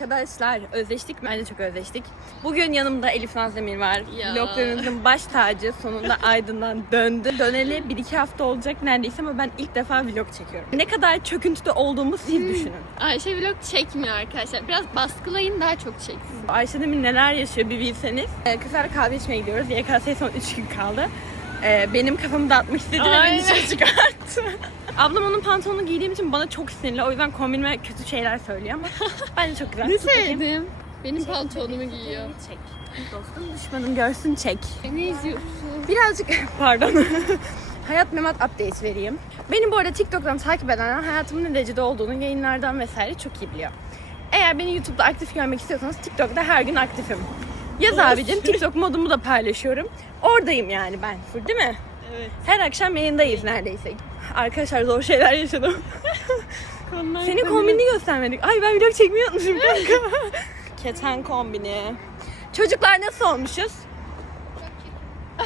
Arkadaşlar özleştik mi? Bence çok özleştik. Bugün yanımda Elif Nazdemir var. Ya. Vloglarınızın baş tacı sonunda Aydın'dan döndü. Döneli 1-2 hafta olacak neredeyse ama ben ilk defa vlog çekiyorum. Ne kadar çöküntüde olduğumu siz düşünün. Ayşe vlog çekmiyor arkadaşlar. Biraz baskılayın daha çok çeksin. Ayşe Demir neler yaşıyor bir bilseniz. Ee, kızlarla kahve içmeye gidiyoruz. YKS son 3 gün kaldı. Ee, benim kafamı dağıtmak istedi ve beni Aynen. dışarı çıkarttı. Ablam onun pantolonunu giydiğim için bana çok sinirli. O yüzden kombinime kötü şeyler söylüyor ama bence çok güzel. Ne Tut bakayım. sevdim. Benim pantolonumu giyiyor. Çek. Dostum düşmanım görsün çek. Ne izliyorsun? Birazcık pardon. Hayat Memat update vereyim. Benim bu arada TikTok'tan takip edenler hayatımın ne derecede olduğunu yayınlardan vesaire çok iyi biliyor. Eğer beni YouTube'da aktif görmek istiyorsanız TikTok'ta her gün aktifim. Yaz abicim TikTok modumu da paylaşıyorum. Oradayım yani ben full değil mi? Evet. Her akşam yayındayız neredeyse. Arkadaşlar zor şeyler yaşadım. Senin kombinini göstermedik. Ay ben vlog çekmeyi unutmuşum kanka. Keten kombini. Çocuklar nasıl olmuşuz?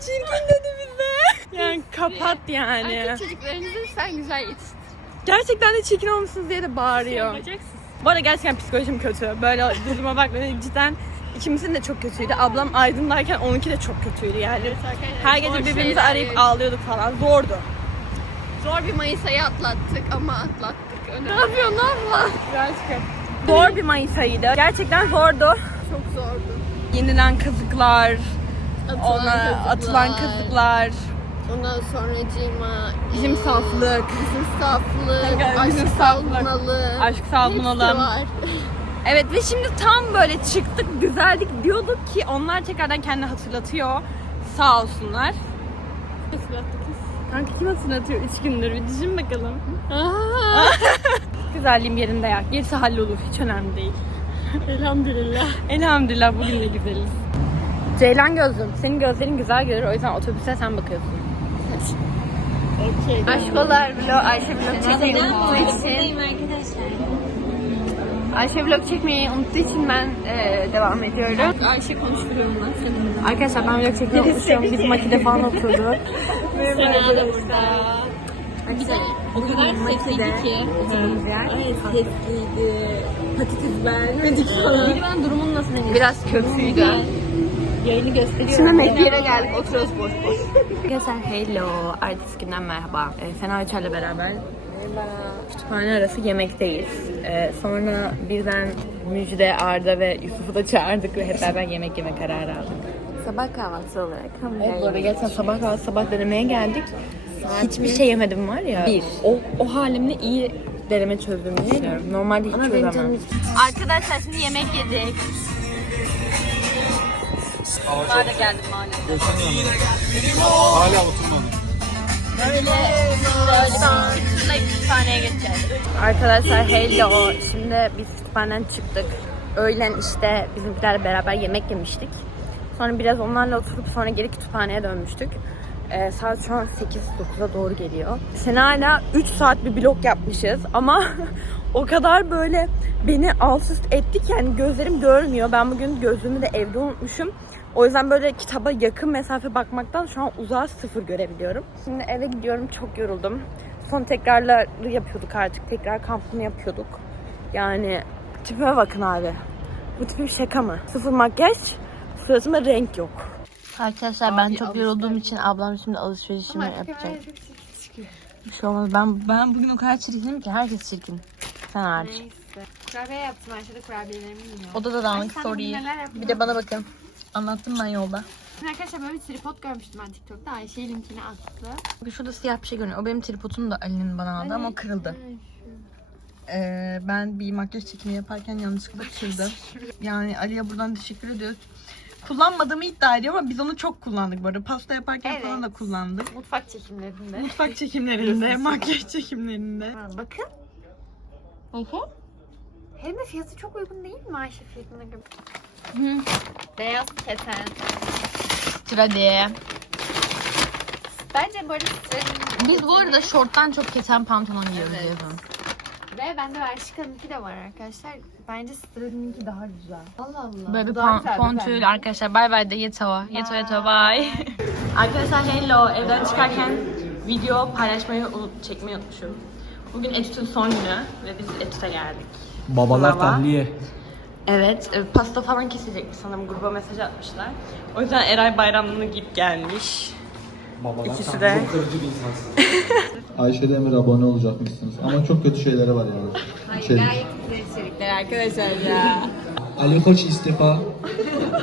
Çirkin dedi bize. Yani kapat yani. Erkek çocuklarınızı lütfen güzel yetiştirin. Gerçekten de çirkin olmuşsunuz diye de bağırıyor. Yapacaksın. Bu arada gerçekten psikolojim kötü. Böyle duruma bak böyle cidden ikimizin de çok kötüydü. Ablam Aydın'dayken onunki de çok kötüydü yani. Her gece birbirimizi arayıp ağlıyorduk falan. Zordu. Zor bir Mayıs ayı atlattık ama atlattık. Önemli. Ne yapıyorsun abla? Birazcık. Zor bir Mayıs ayıydı. Gerçekten zordu. Çok zordu. Yenilen kazıklar, Atılan ona atılan kazıklar, Ondan sonra cima. bizim saflık, Bizim saflık. Aşk salbunalı. aşk sal Hepsi bunalım. var. Evet ve şimdi tam böyle çıktık, güzeldik diyorduk ki onlar tekrardan kendini hatırlatıyor. Sağ olsunlar. Kanka kim hatırlatıyor 3 gündür? Bir düşün bakalım. Güzelliğim yerinde ya. Gerisi hallolur. Hiç önemli değil. elhamdülillah. Elhamdülillah bugün de güzeliz. Ceylan gözlüm. Senin gözlerin güzel görür. O yüzden otobüse sen bakıyorsun. Aşkolar vlog, Ayşe vlog çekmeyi unuttuğu için. Ayşe vlog çekmeyi unuttuğu için ben e, devam ediyorum. Ayşe konuşturuyorum seni. Arkadaşlar ben vlog çekmeyi unutmuşum. Biz makine falan oturduk. Sena da burada. De o kadar sesliydi ki. Evet, sesliydi. Patates vermedik falan. Bir ben durumun nasıl Biraz kötüydü. Yayını gösteriyorum. Şimdi Mekke'ye geldik. Oturuyoruz boş boş. Arkadaşlar hello. Ertesi günden merhaba. E, Fena Uçar'la beraber kütüphane arası yemekteyiz. E, sonra birden Müjde, Arda ve Yusuf'u da çağırdık ve hep beraber yemek yeme kararı aldık. Sabah kahvaltısı olarak Evet bu arada gerçekten sabah kahvaltı sabah denemeye geldik. Hiçbir şey yemedim var ya. Bir. O, o halimle iyi deneme çözdüğümü düşünüyorum. Normalde hiç çözemem. Arkadaşlar şimdi yemek yedik. Da geldim maalesef. Hala oturmadım. Böyle kütüphaneye geçeceğiz. Arkadaşlar hello. Şimdi biz kütüphaneden çıktık. Öğlen işte bizimkilerle beraber yemek yemiştik. Sonra biraz onlarla oturup sonra geri kütüphaneye dönmüştük. Ee, saat şu an 8-9'a doğru geliyor. Sena'yla 3 saat bir blok yapmışız ama o kadar böyle beni alt üst etti ki yani gözlerim görmüyor. Ben bugün gözlüğümü de evde unutmuşum. O yüzden böyle kitaba yakın mesafe bakmaktan şu an uzağa sıfır görebiliyorum. Şimdi eve gidiyorum çok yoruldum. Son tekrarları yapıyorduk artık. Tekrar kampını yapıyorduk. Yani tipime bakın abi. Bu tipim şaka mı? Sıfır makyaj, suratımda renk yok. Arkadaşlar ben çok yorulduğum için ablam şimdi alışverişimi yapacak. Bir şey olmaz. Ben ben bugün o kadar çirkinim ki herkes çirkin. Sen hariç. Kurabiye yaptım. Ayşe de kurabiyelerimi yiyor. Odada dağınık story'i. Bir de bana bakın. Anlattım ben yolda. Arkadaşlar böyle bir tripod görmüştüm ben TikTok'ta. Ayşe linkini attı. Bakın şurada siyah bir şey görünüyor. O benim tripodum da Ali'nin bana aldı ama o kırıldı. Ee, ben bir makyaj çekimi yaparken yanlışlıkla kırdım. Yani Ali'ye buradan teşekkür ediyoruz. Kullanmadığımı iddia ediyor ama biz onu çok kullandık bu arada. Pasta yaparken falan da kullandık. Mutfak çekimlerinde. Mutfak çekimlerinde, makyaj çekimlerinde. Bakın. Hem de fiyatı çok uygun değil mi Ayşe fiyatına göre? Beyaz keten. Trade. Bence böyle Stradi'nin Biz bu arada şorttan çok kesen pantolon giyiyoruz Evet. yazın. Ve bende Bershka'nınki de var arkadaşlar. Bence Stradi'ninki daha güzel. Allah Allah. Böyle bir Bu daha pon- güzel arkadaşlar bay bay de yeto. Yeto yeto bay. Arkadaşlar hello. Evden çıkarken video paylaşmayı unut, çekmeyi unutmuşum. Bugün etütün son günü ve biz etüte geldik. Babalar Baba. tahliye. Evet, e, pasta falan kesecekmiş sanırım gruba mesaj atmışlar. O yüzden Eray bayramlığını giyip gelmiş. Babalar İkisi de. Çok kırıcı bir insansın. Ayşe Demir abone olacakmışsınız. Ama çok kötü şeyleri var yani. İçerik. içerikler arkadaşlar ya. Ali Koç istifa.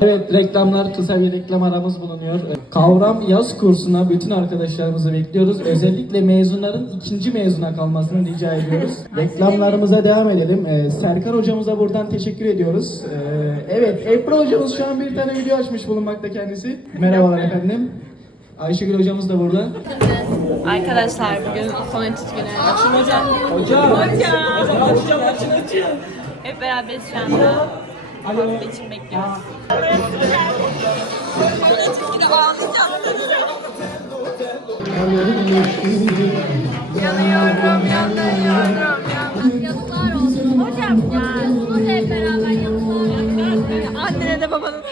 Evet reklamlar kısa bir reklam aramız bulunuyor. Kavram yaz kursuna bütün arkadaşlarımızı bekliyoruz. Özellikle mezunların ikinci mezuna kalmasını rica ediyoruz. Reklamlarımıza devam edelim. Ee, Serkan hocamıza buradan teşekkür ediyoruz. Ee, evet Ebru hocamız şu an bir tane video açmış bulunmakta kendisi. Merhabalar efendim. Ayşegül hocamız da burada. Arkadaşlar bugün son etüt günü. Açın hocam. Hocam. Hocam. Hocam açın açın. Hep beraber şu anda pasta için bekliyoruz. Yanıyorum, yanıyorum, Yazılar olsun. Hocam ya. Hadi hep beraber yazılar. Annene de babanın.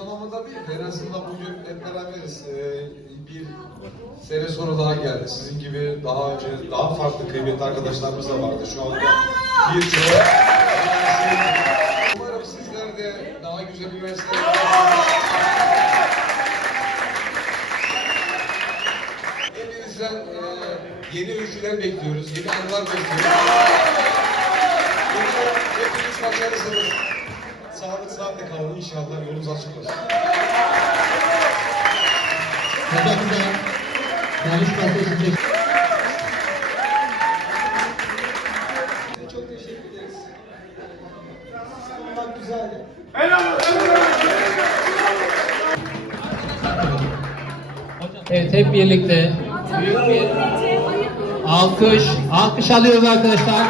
Anlamında değil. En azından bugün hep beraberiz. Ee, bir sene sonra daha geldi. Sizin gibi daha önce daha farklı kıymetli arkadaşlarımız da vardı. Şu anda bir çoğu. Umarım sizler de daha güzel üniversitelerde Hepinizden e, yeni öyküler bekliyoruz, yeni anılar bekliyoruz. Hepiniz başarısınız. Sağlık saatte kalın inşallah yolunuz açık olsun. Çok hep birlikte büyük bir alkış, alkış alıyoruz arkadaşlar.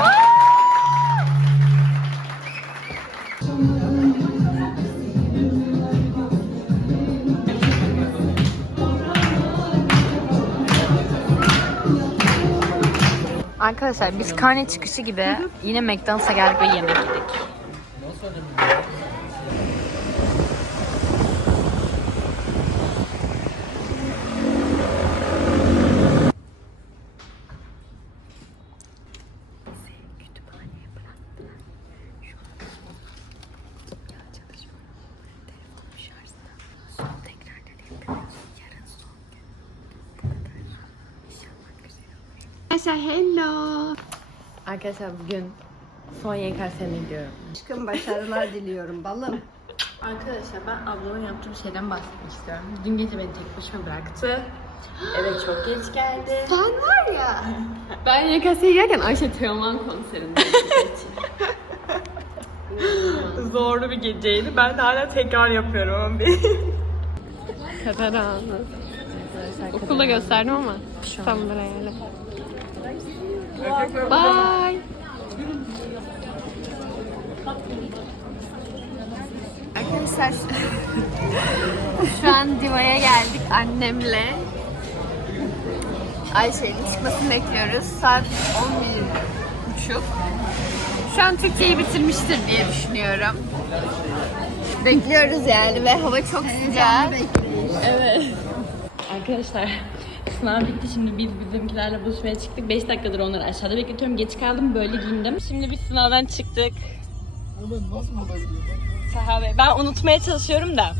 Arkadaşlar biz karne çıkışı gibi yine McDonald's'a geldik ve yemek yedik. Arkadaşlar hello. Arkadaşlar bugün son YKS'ne gidiyorum. Aşkım başarılar diliyorum balım. Arkadaşlar ben ablamın yaptığı bir şeyden bahsetmek istiyorum. Dün gece beni tek başıma bıraktı. Eve çok geç geldi. Sen var ya. Ben YKS'ye girerken Ayşe Teoman konserinde. Zorlu bir geceydi. Ben de hala tekrar yapıyorum ama bir. Kadar anı. Okulda gösterdim ama. Tam buraya öyle. Bye. Arkadaşlar şu an Diva'ya geldik annemle. Ayşe'nin çıkmasını bekliyoruz. Saat 11 buçuk. Şu an Türkçeyi bitirmiştir diye düşünüyorum. Bekliyoruz yani ve hava çok sıcak. Arkadaşlar sınav bitti şimdi biz bizimkilerle buluşmaya çıktık. 5 dakikadır onları aşağıda bekletiyorum. Geç kaldım böyle giyindim. Şimdi biz sınavdan çıktık. Saha Bey. Ben unutmaya çalışıyorum da.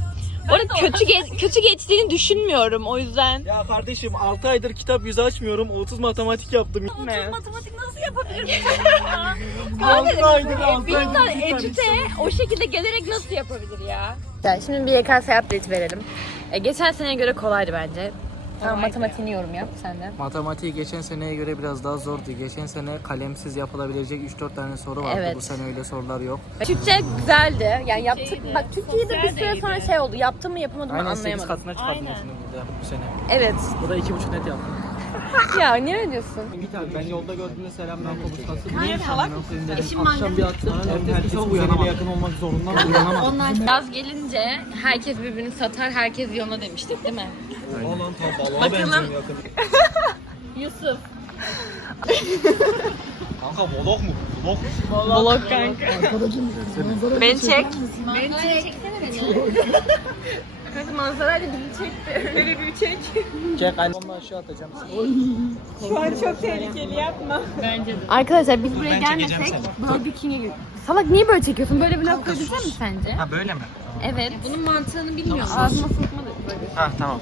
Bu arada kötü ge- kötü geçtiğini düşünmüyorum o yüzden. Ya kardeşim 6 aydır kitap yüzü açmıyorum. 30 matematik yaptım. Matematik nasıl yapabilirim? Altı aydır, etüte o şekilde gelerek nasıl yapabilir ya? Şimdi bir YKS update verelim. E, geçen seneye göre kolaydı bence. Tamam matematiğini yorum yap sen de. Matematiği geçen seneye göre biraz daha zordu. Geçen sene kalemsiz yapılabilecek 3-4 tane soru vardı. Evet. Bu sene öyle sorular yok. Türkçe güzeldi. Yani yaptık. Bak Türkiye'de bir süre sonra şey oldu. Yaptım mı yapamadım mı Aynen 8 anlayamadım. katına çıkardım hepsini burada bu sene. Evet. Bu da 2,5 net yaptım. ya niye öyle diyorsun? Git abi ben yolda gördüğümde selamdan konuşması. Niye salak mısın? Akşam bir attım. Ertesi sabah uyanamadım. yakın olmak zorundan uyanamadım. Yaz gelince herkes birbirini satar, herkes yoluna demiştik değil mi? Bakalım. Yusuf. Kanka volok mu? Volok. Vlog kanka. Beni çek. Kanka manzarayla bizi çekti. Böyle bir çek. Çek albümü aşağı atacağım. Şu an çok tehlikeli yapma. Bence de. Arkadaşlar biz buraya gelmesek King'e gidiyoruz. Salak niye böyle çekiyorsun? Böyle bir laf koyabilecek mi sence? Ha böyle mi? Evet. Bunun mantığını bilmiyorum. Ağzıma sokma da böyle. Ha tamam.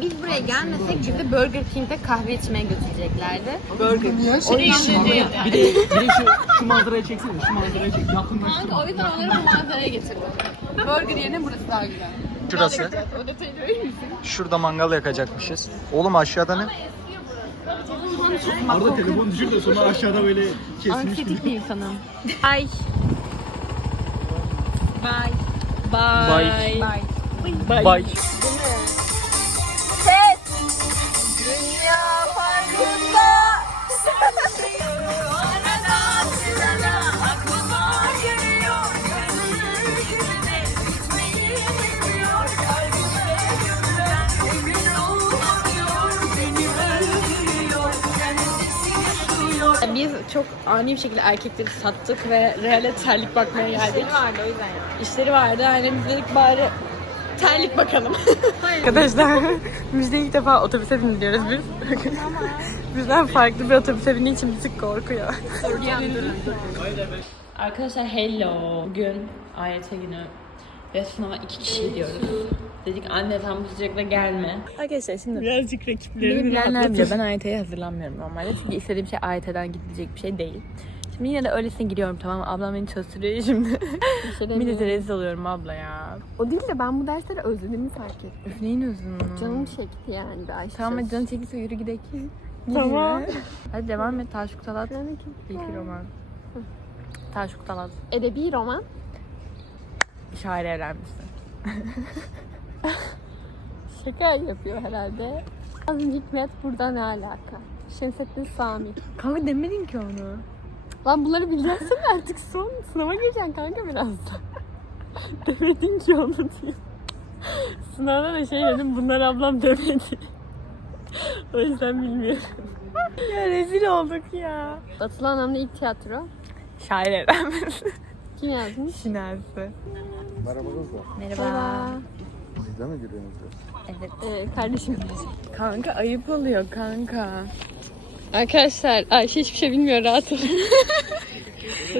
Biz buraya gelmesek bizi Burger King'de kahve içmeye götüreceklerdi. Bir de, bir de şu, şu manzarayı çeksene. Şu manzarayı çek. Yakınlaştır. O yüzden onları bu manzaraya getirdim. Burger yerine burası daha güzel. Şurası. O detayı verir misin? Şurada mangal yakacakmışız. Oğlum aşağıda ne? Arada telefon düşür de sonra aşağıda böyle kesilmiş Anksiyetik bir insanım. Bye. Bye. Bye. Bye. Bay. Dünya Biz çok ani bir şekilde erkekleri sattık ve reale terlik bakmaya geldik. İşleri vardı o yüzden. İşleri vardı. Yani biz dedik bari terlik bakalım. Arkadaşlar müjde ilk defa otobüse bindiriyoruz biz. Bizden farklı bir otobüse bindiği için tık korkuyor. Arkadaşlar hello. Bugün AYT günü ve sınava iki kişi gidiyoruz. Dedik anne tam bu sıcakta gelme. Arkadaşlar şimdi birazcık bilenler biliyor. Ben AYT'ye hazırlanmıyorum normalde. Çünkü istediğim şey AYT'den gidilecek bir şey değil. Şimdi yine de öylesine giriyorum tamam? Ablam beni çalıştırıyor şimdi. Millete rezil oluyorum abla ya. O değil de ben bu dersleri özlediğimi fark ettim. Üf neyin özünü? Canım çekti yani bir Ayşe. Tamam hadi canın çekilse yürü gidelim. Tamam. Hadi devam et. Taşuk Talat. İlk roman. Taşuk Talat. Edebi roman. Şair evlenmişsin. Şaka yapıyor herhalde. Azim Hikmet burada ne alaka? Şemsettin Sami. Kanka demedin ki onu. Lan bunları bileceksin artık son sınava gireceksin kanka birazdan. Demedin ki onu diyor. Sınavda da şey dedim bunlar ablam demedi. o yüzden bilmiyorum. ya rezil olduk ya. Batılı Anam'da ilk tiyatro. Şair evlenmişsin. Kim yazmış? Şinasi. Merhaba kızlar. Merhaba. Siz de mi gülüyorsunuz? Evet. Ee, kardeşim. Kanka ayıp oluyor kanka. Arkadaşlar Ayşe hiçbir şey bilmiyor rahat olun.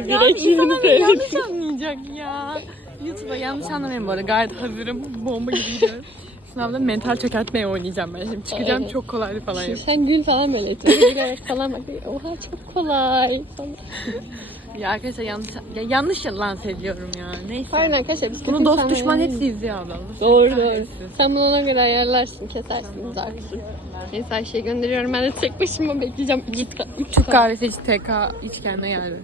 Ya insanlar beni yanlış anlayacak ya. YouTube'a yanlış anlamayın bu arada. Gayet hazırım. Bomba gibi gidiyorum. Sınavda mental çökertmeye oynayacağım ben şimdi. Çıkacağım Evet. çok kolaylı falan yap. Sen gül falan böyle etme. Gülerek falan bak. Oha çok kolay falan. Ya arkadaşlar yanlış, ya yanlış lanse ediyorum ya. Neyse. Pardon arkadaşlar biz Bunu kötü dost insanlar düşman değiliz. hepsi izliyor abla. Doğru doğru. Kahretsin. Sen bunu ona göre ayarlarsın, kesersin, uzaksın. Neyse Ayşe'yi gönderiyorum. Ben de tek başıma bekleyeceğim. Git. Üç Türk kahvesi iç TK iç kendine geldi.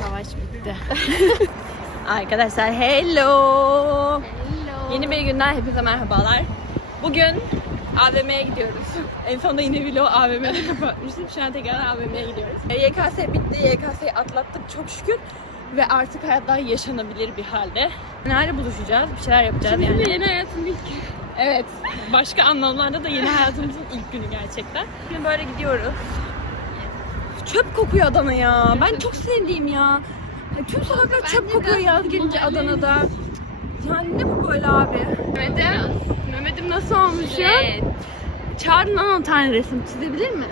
Savaş bitti. Arkadaşlar hello. Yeni bir günden hepinize merhabalar. Bugün AVM'ye gidiyoruz. En sonunda yine vlog AVM'de kapatmıştım. Şu an tekrar AVM'ye gidiyoruz. E, YKS bitti. YKS'yi atlattık çok şükür. Ve artık hayat daha yaşanabilir bir halde. Nerede buluşacağız? Bir şeyler yapacağız yani. Yeni hayatım ilk Evet. Başka anlamlarda da yeni hayatımızın ilk günü gerçekten. Şimdi böyle gidiyoruz. Çöp kokuyor Adana ya. Ben çok sinirliyim ya. Ya Tüm sokaklar çöp kokuyor yaz gelince Adana'da. Yani ne bu böyle abi? Mehmet'im. Mehmet'im nasıl olmuş ya? Çağırın lan o tane resim çizebilir mi?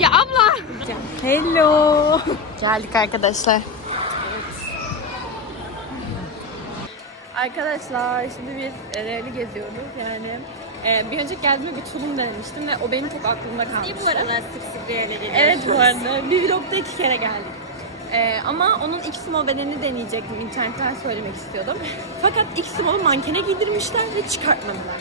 Ya abla. Hello. Geldik arkadaşlar. Arkadaşlar şimdi biz e, Real'i geziyoruz yani. e, bir önceki geldiğimde bir tulum denemiştim ve o benim çok aklımda kalmış. Niye bu arada sık sık geliyorsunuz? Evet bu arada. Bir vlogda iki kere geldik. E, ama onun X modelini deneyecektim. internetten söylemek istiyordum. Fakat X model mankene giydirmişler ve çıkartmadılar.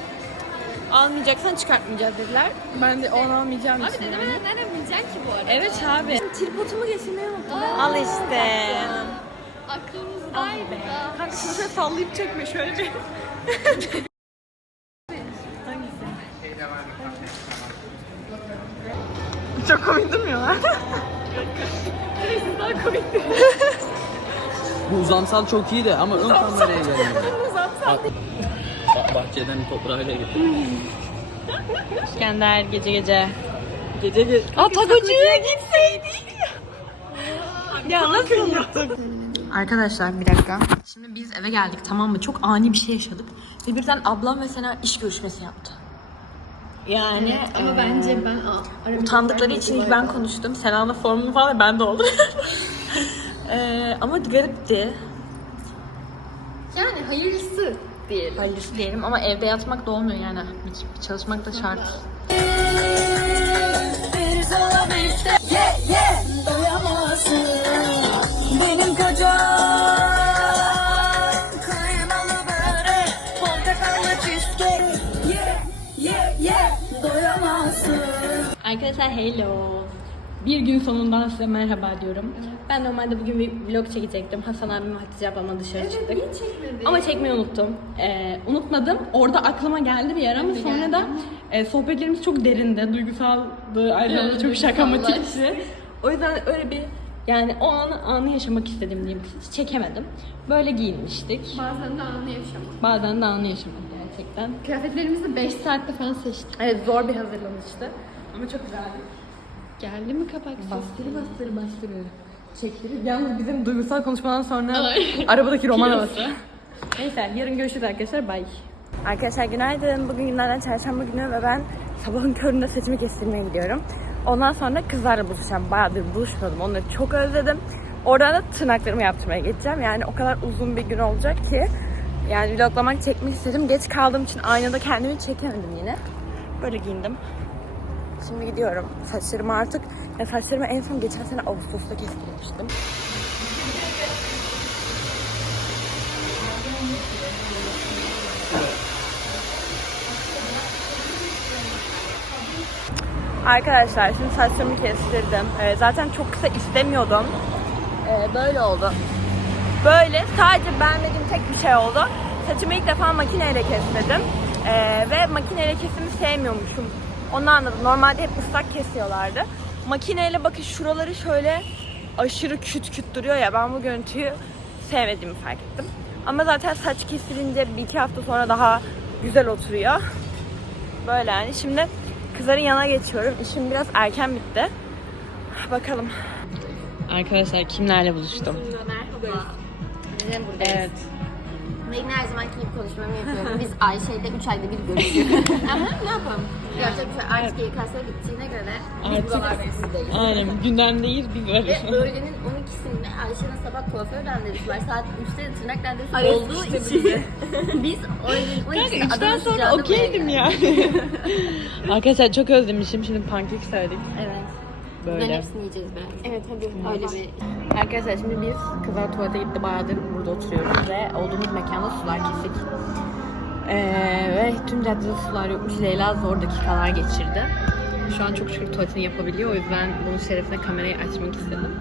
Almayacaksan çıkartmayacağız dediler. Ben de onu almayacağım için. yani. nereden bileceksin ki bu arada? Evet abi. Tripodumu getirmeyi unuttum. Al işte. Aklımızdaydı da. Kanka şunu şöyle sallayıp çekme şöyle bir. Çok komik durmuyorlar. Bu uzamsal çok iyiydi ama ön kameraya gelmiyor. Uzamsal Bahçeden toprağıyla getirdim. İskender gece gece. Gece ge- Aa takocuya gitseydik. ya nasıl? Arkadaşlar bir dakika. Şimdi biz eve geldik tamam mı? Çok ani bir şey yaşadık. Ve birden ablam ve Sena iş görüşmesi yaptı. Yani ama bence ben utandıkları için ilk ben konuştum. Sena'nın formu falan ben de oldu. Eee, ama garipti. Yani hayırlısı diyelim. Hayırlısı diyelim ama evde yatmak da olmuyor yani. Bir- bir Çalışmak da şart. Benim Arkadaşlar hello. Bir gün sonundan size merhaba diyorum. Ben normalde bugün bir vlog çekecektim. Hasan abim Hatice ablamla dışarı çıktık. Ama çekmeyi unuttum. Ee, unutmadım. Orada aklıma geldi bir yer ama sonra da e, sohbetlerimiz çok derindi. Duygusaldı. Aynı zamanda çok şakamatikti. O yüzden öyle bir yani o anı, anı yaşamak istedim diyeyim. Hiç çekemedim. Böyle giyinmiştik. Bazen de anı yaşamak. Bazen de anı yaşamak gerçekten. Kıyafetlerimizi 5 saatte falan seçtik. Evet zor bir hazırlanıştı. Ama çok güzeldi. Geldi mi kapak sesi? Bastırı bastırı bastırı. Çektirip yalnız bizim duygusal konuşmadan sonra arabadaki roman havası. Neyse yarın görüşürüz arkadaşlar. Bye. Arkadaşlar günaydın. Bugün günlerden çarşamba günü ve ben sabahın köründe saçımı kestirmeye gidiyorum. Ondan sonra kızlarla buluşacağım. Bayağıdır buluşmadım. Onları çok özledim. Oradan da tırnaklarımı yaptırmaya geçeceğim. Yani o kadar uzun bir gün olacak ki. Yani vloglamak çekmek istedim. Geç kaldığım için aynada kendimi çekemedim yine. Böyle giyindim. Şimdi gidiyorum. Saçlarımı artık, ya saçlarımı en son geçen sene Ağustos'ta kestirmiştim. Arkadaşlar şimdi saçlarımı kestirdim. Ee, zaten çok kısa istemiyordum. Ee, böyle oldu. Böyle sadece beğenmediğim tek bir şey oldu. Saçımı ilk defa makineyle kestirdim. Ee, ve makineyle kesimi sevmiyormuşum. Onu anladım. Normalde hep ıslak kesiyorlardı. Makineyle bakın şuraları şöyle aşırı küt küt duruyor ya. Ben bu görüntüyü sevmediğimi fark ettim. Ama zaten saç kesilince bir iki hafta sonra daha güzel oturuyor. Böyle yani. Şimdi kızların yanına geçiyorum. İşim biraz erken bitti. Bakalım. Arkadaşlar kimlerle buluştum? Merhaba. Evet. Ve yine her zamanki gibi konuşmamı yapıyorum. Biz Ayşe'yle 3 ayda bir görüşüyoruz. Ama ne yapalım? Yapacak bir şey. Artık YKS'ye bittiğine göre biz buralardayız. Aynen gündemdeyiz bir Ve öğlenin 12'sinde Ayşe'nin sabah kuaför randevusu var. Saat 3'te de tırnak randevusu olduğu için biz öğlenin 12'sinde Adana sıcağında buraya yani. Arkadaşlar çok özlemişim. Şimdi pankek söyledik. Evet. Bunların Böyle. hepsini yiyeceğiz belki. Evet hadi. Öyle bir Arkadaşlar şimdi biz kızlar tuvalete gitti bayağıdır burada oturuyoruz ve olduğumuz mekanda sular kesik. Ee, ve tüm caddede sular yokmuş. Leyla zor dakikalar geçirdi. Şu an çok şükür tuvaletini yapabiliyor. O yüzden bunun şerefine kamerayı açmak istedim.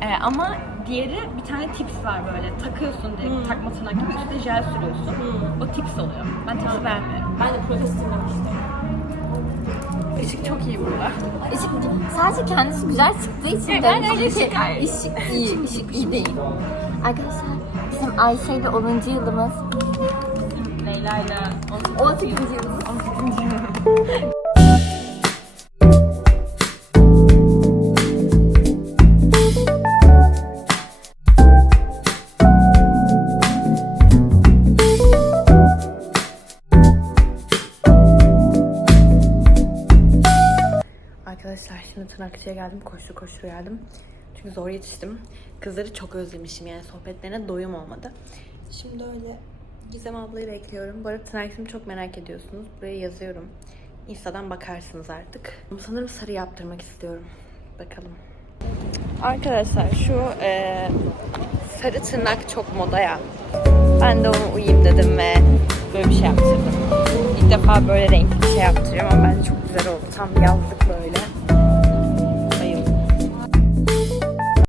Ee, ama diğeri bir tane tips var böyle. Takıyorsun direkt takma tırnak gibi üstüne jel sürüyorsun. O tips oluyor. Ben tipsi beğenmiyorum. Ben de protestim işte. Işık çok iyi burada. Işık sadece kendisi güzel çıktığı için de öyle şey, ışık iyi, ışık iyi değil. Arkadaşlar bizim Ayşe ile 10. yılımız, Leyla ile 18. yılımız. Arkadaşlar şimdi tırnakçıya geldim. Koştu koştu geldim. Çünkü zor yetiştim. Kızları çok özlemişim yani sohbetlerine doyum olmadı. Şimdi öyle Gizem ablayı bekliyorum. Bu arada tırnakçımı çok merak ediyorsunuz. Buraya yazıyorum. Insta'dan bakarsınız artık. Sanırım sarı yaptırmak istiyorum. Bakalım. Arkadaşlar şu e, sarı tırnak çok moda ya. Ben de onu uyayım dedim ve böyle bir şey yaptırdım. İlk defa böyle renkli bir şey yaptırıyorum ama bence çok güzel oldu. Tam yazlık böyle.